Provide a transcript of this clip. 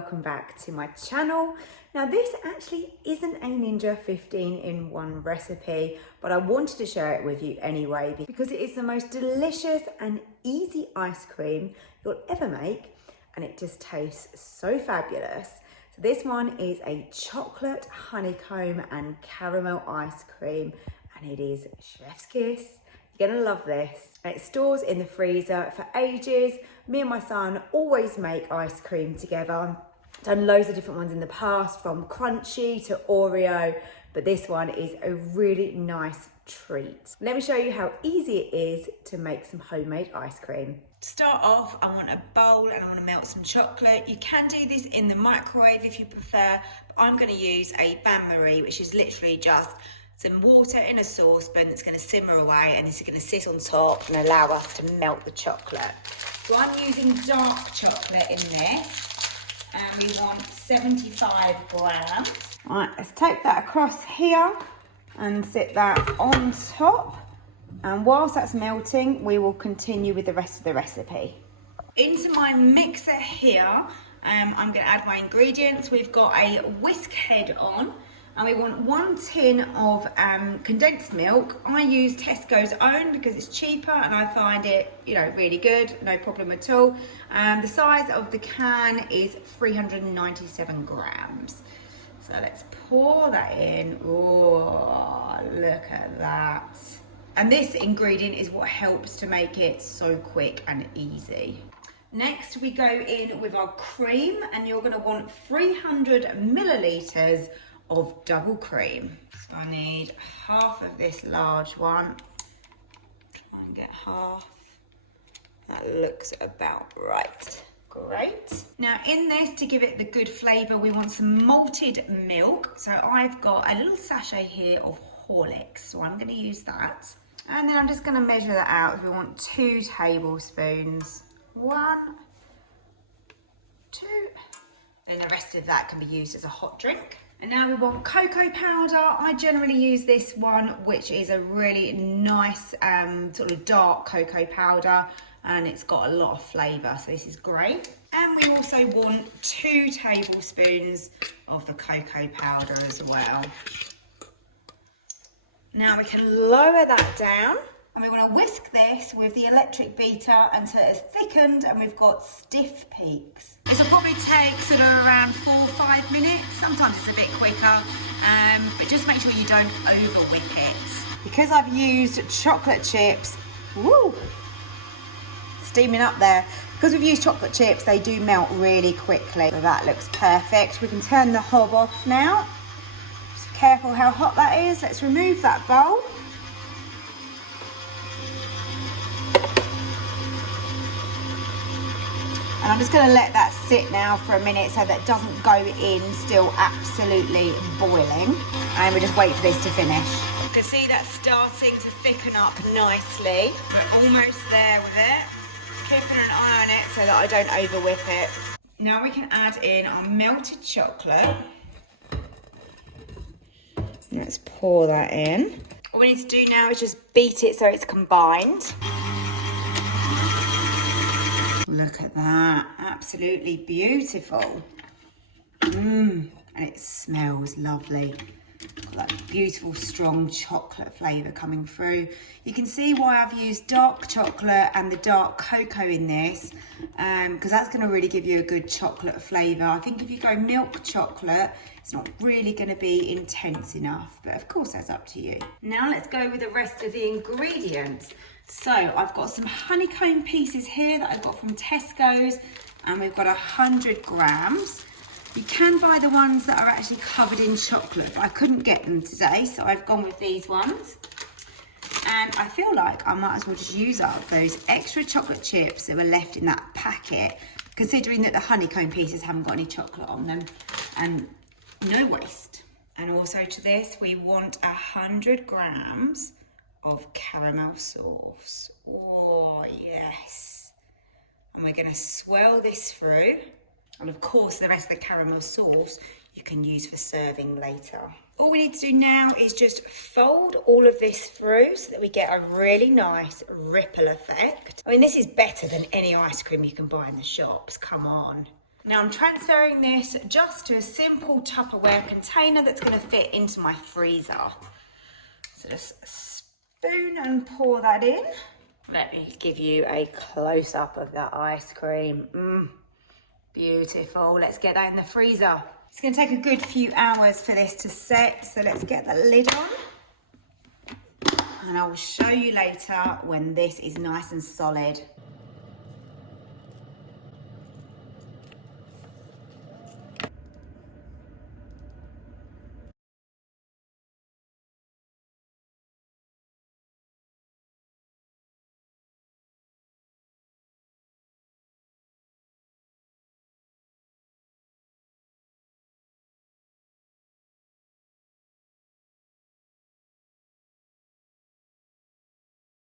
welcome back to my channel. Now this actually isn't a Ninja 15-in-1 recipe, but I wanted to share it with you anyway because it is the most delicious and easy ice cream you'll ever make, and it just tastes so fabulous. So this one is a chocolate honeycomb and caramel ice cream, and it is chef's kiss. You're gonna love this. It stores in the freezer for ages. Me and my son always make ice cream together. Done loads of different ones in the past, from crunchy to Oreo, but this one is a really nice treat. Let me show you how easy it is to make some homemade ice cream. To start off, I want a bowl and I want to melt some chocolate. You can do this in the microwave if you prefer, but I'm going to use a bain-marie, which is literally just some water in a saucepan that's going to simmer away, and this is going to sit on top and allow us to melt the chocolate. So I'm using dark chocolate in this, and we want 75 grams. All right, let's take that across here and sit that on top. And whilst that's melting, we will continue with the rest of the recipe. Into my mixer here, I'm going to add my ingredients. We've got a whisk head on, and we want 1 tin of condensed milk. I use Tesco's own because it's cheaper and I find it, really good, no problem at all. The size of the can is 397 grams. So let's pour that in. Oh, look at that. And this ingredient is what helps to make it so quick and easy. Next, we go in with our cream, and you're going to want 300 millilitres of double cream. So I need half of this large one. Try and get half. That looks about right. Great. Now in this, to give it the good flavour, we want some malted milk. So I've got a little sachet here of Horlicks, so I'm going to use that. And then I'm just going to measure that out. We want 2 tablespoons. 1, 2. And the rest of that can be used as a hot drink. And now we want cocoa powder. I generally use this one, which is a really nice sort of dark cocoa powder, and it's got a lot of flavour, so this is great. And we also want 2 tablespoons of the cocoa powder as well. Now we can lower that down, and we want to whisk this with the electric beater until it's thickened and we've got stiff peaks. This will probably take sort of around 4 or 5 minutes. Sometimes it's a bit quicker, but just make sure you don't over whip it. Because I've used chocolate chips, woo, steaming up there. Because we've used chocolate chips, they do melt really quickly. So that looks perfect. We can turn the hob off now. Just careful how hot that is. Let's remove that bowl. And I'm just going to let that sit now for a minute so that it doesn't go in still absolutely boiling. And we just wait for this to finish. You can see that's starting to thicken up nicely. We're almost there with it. Keeping an eye on it so that I don't over whip it. Now we can add in our melted chocolate. Let's pour that in. All we need to do now is just beat it so it's combined. Look at that, absolutely beautiful. And it smells lovely. Got that beautiful strong chocolate flavour coming through. You can see why I've used dark chocolate and the dark cocoa in this, because that's going to really give you a good chocolate flavour. I think if you go milk chocolate, it's not really going to be intense enough, but of course that's up to you. Now let's go with the rest of the ingredients. So I've got some honeycomb pieces here that I've got from Tesco's, and we've got 100 grams. You can buy the ones that are actually covered in chocolate, but I couldn't get them today, so I've gone with these ones. And I feel like I might as well just use up those extra chocolate chips that were left in that packet, considering that the honeycomb pieces haven't got any chocolate on them, and no waste. And also to this, we want 100 grams of caramel sauce. Oh, yes. And we're going to swirl this through. And of course, the rest of the caramel sauce you can use for serving later. All we need to do now is just fold all of this through so that we get a really nice ripple effect. I mean, this is better than any ice cream you can buy in the shops, come on. Now I'm transferring this just to a simple Tupperware container that's going to fit into my freezer. So just spoon and pour that in. Let me give you a close-up of that ice cream. Beautiful. Let's get that in the freezer. It's going to take a good few hours for this to set, so let's get the lid on. And I will show you later when this is nice and solid.